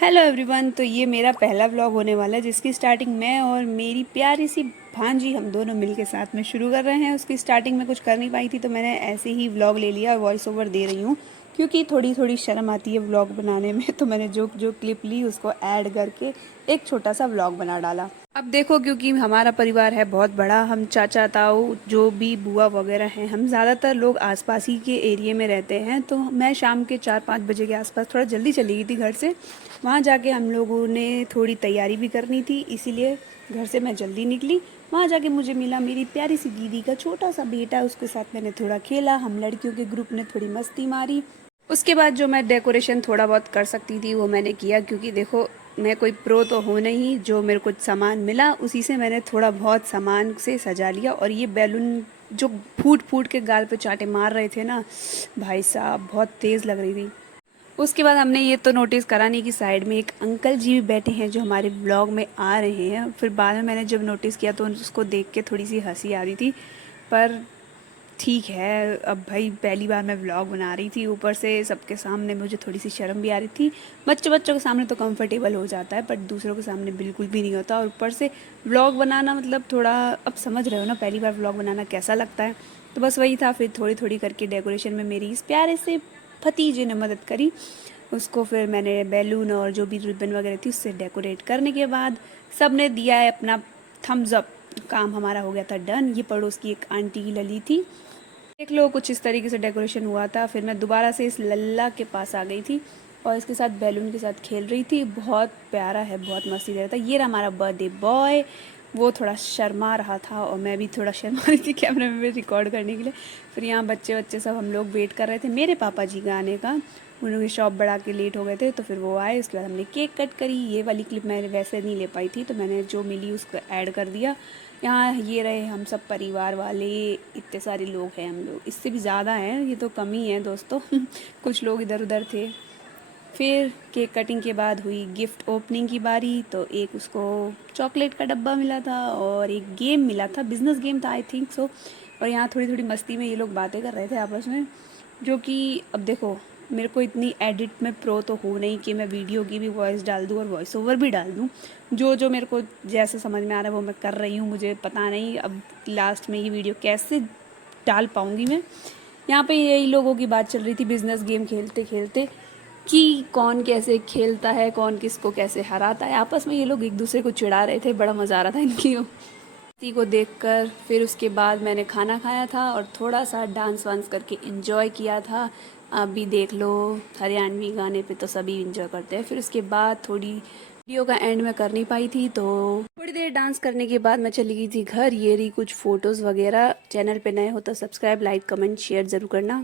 Hello everyone. तो ये मेरा पहला व्लॉग होने वाला है जिसकी स्टार्टिंग मैं और मेरी प्यारी सी भांजी हम दोनों मिलके साथ में शुरू कर रहे हैं। उसकी स्टार्टिंग में कुछ कर नहीं पाई थी तो मैंने ऐसे ही व्लॉग ले लिया और वॉइस ओवर दे रही हूँ क्योंकि थोड़ी थोड़ी शर्म आती है व्लॉग बनाने में। तो मैंने जो जो क्लिप ली उसको ऐड करके एक छोटा सा व्लॉग बना डाला। अब देखो, क्योंकि हमारा परिवार है बहुत बड़ा, हम चाचा ताऊ जो भी बुआ वगैरह हैं, हम ज़्यादातर लोग आसपास ही के एरिया में रहते हैं। तो मैं शाम के 4-5 बजे के आसपास थोड़ा जल्दी चली गई थी घर से। वहाँ जाके हम लोगों ने थोड़ी तैयारी भी करनी थी, इसीलिए घर से मैं जल्दी निकली। वहाँ जाके मुझे मिला मेरी प्यारी सी दीदी का छोटा सा बेटा, उसके साथ मैंने थोड़ा खेला, हम लड़कियों के ग्रुप ने थोड़ी मस्ती मारी। उसके बाद जो मैं डेकोरेशन थोड़ा बहुत कर सकती थी वो मैंने किया, क्योंकि देखो मैं कोई प्रो तो हो नहीं, जो मेरे को सामान मिला उसी से मैंने थोड़ा बहुत सामान से सजा लिया। और ये बैलून जो फूट फूट के गाल पे चाटे मार रहे थे ना भाई साहब, बहुत तेज़ लग रही थी। उसके बाद हमने ये तो नोटिस करा नहीं कि साइड में एक अंकल जी भी बैठे हैं जो हमारे व्लॉग में आ रहे हैं। फिर बाद में मैंने जब नोटिस किया तो उसको देख के थोड़ी सी हंसी आ रही थी, पर ठीक है, अब भाई पहली बार मैं व्लॉग बना रही थी, ऊपर से सबके सामने मुझे थोड़ी सी शर्म भी आ रही थी। बच्चों बच्चों के सामने तो कंफर्टेबल हो जाता है, पर दूसरों के सामने बिल्कुल भी नहीं होता। और ऊपर से व्लॉग बनाना मतलब थोड़ा, अब समझ रहे हो ना पहली बार व्लॉग बनाना कैसा लगता है। तो बस वही था। फिर थोड़ी थोड़ी करके डेकोरेशन में मेरी इस प्यारे से भतीजे ने मदद करी। उसको फिर मैंने बैलून और जो भी रिबन वगैरह थी उससे डेकोरेट करने के बाद सब ने दिया है अपना थम्स अप। काम हमारा हो गया था डन। ये पड़ोस की एक आंटी की लली थी, देख लो कुछ इस तरीके से डेकोरेशन हुआ था। फिर मैं दोबारा से इस लल्ला के पास आ गई थी और इसके साथ बैलून के साथ खेल रही थी। बहुत प्यारा है, बहुत मस्ती दे रहा था। ये रहा हमारा बर्थडे बॉय। वो थोड़ा शर्मा रहा था और मैं भी थोड़ा शर्मा रही थी कैमरे में रिकॉर्ड करने के लिए। फिर यहाँ बच्चे बच्चे सब हम लोग वेट कर रहे थे मेरे पापा जी का आने का। उन्होंने शॉप बढ़ा के लेट हो गए थे तो फिर वो आए। उसके बाद हमने केक कट करी। ये वाली क्लिप मैं वैसे नहीं ले पाई थी तो मैंने जो मिली उसको ऐड कर दिया। यहाँ ये रहे हम सब परिवार वाले, इतने सारे लोग हैं हम लोग, इससे भी ज़्यादा हैं, ये तो कम ही है दोस्तों। कुछ लोग इधर उधर थे। फिर केक कटिंग के बाद हुई गिफ्ट ओपनिंग की बारी। तो एक उसको चॉकलेट का डब्बा मिला था और एक गेम मिला था, बिजनेस गेम था आई थिंक सो। और यहाँ थोड़ी थोड़ी मस्ती में ये लोग बातें कर रहे थे आपस में, जो कि अब देखो मेरे को इतनी एडिट में प्रो तो हो नहीं कि मैं वीडियो की भी वॉइस डाल दूँ और वॉइस ओवर भी डाल दूँ। जो जो मेरे को जैसे समझ में आ रहा है वो मैं कर रही हूँ। मुझे पता नहीं अब लास्ट में ये वीडियो कैसे डाल पाऊँगी मैं। यहाँ पे यही लोगों की बात चल रही थी बिजनेस गेम खेलते खेलते, कि कौन कैसे खेलता है, कौन किसको कैसे हराता है। आपस में ये लोग एक दूसरे को चिढ़ा रहे थे, बड़ा मज़ा आ रहा था इनकी मस्ती को देखकर। फिर उसके बाद मैंने खाना खाया था और थोड़ा सा डांस वांस करके एंजॉय किया था। अभी देख लो हरियाणवी गाने पे तो सभी एंजॉय करते हैं। फिर उसके बाद थोड़ी वीडियो का एंड में कर नहीं पाई थी तो थोड़ी देर डांस करने के बाद मैं चली गई थी घर। ये रही कुछ फ़ोटोज़ वगैरह। चैनल पे नए हो तो सब्सक्राइब, लाइक, कमेंट, शेयर ज़रूर करना।